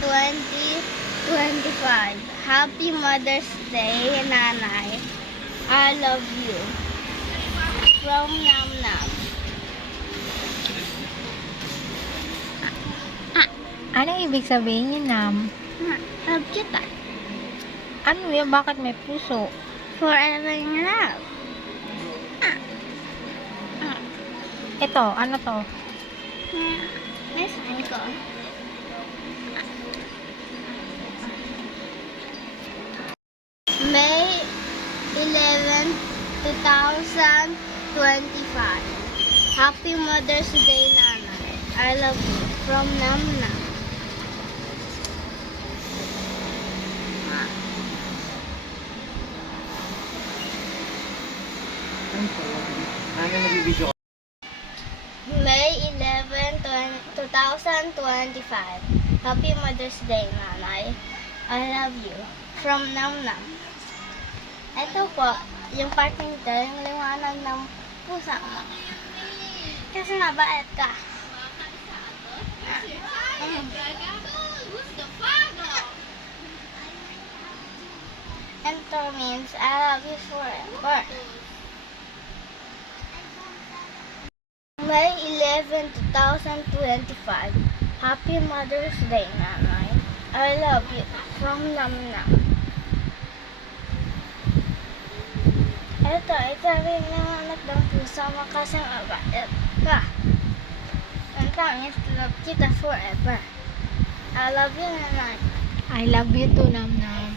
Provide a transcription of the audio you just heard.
2025. Happy Mother's Day, Nanay. I love you. From Nam Nam. Anong ibig sabihin yun, Nam? Love kita. Ano yun? Bakit may puso? Forever in love. Ito, ano to? May sign ko. May 11, 2025. Happy Mother's Day, Nanay. I love you. From Nam Nam. May 11, 2025. Happy Mother's Day, Nanay. I love you. From Nam Nam. Ito po, yung parting ito, yung liwanag ng pusa mo. Kasi mabait ka. Ito means I love you forever. May 11, 2025. Happy Mother's Day, Nanay. I love you. From Nam Nam. Ito rin naman ng puso mo kasi mabait ka. Ito means love kita forever. I love you, Nanay. I love you too, Nam Nam.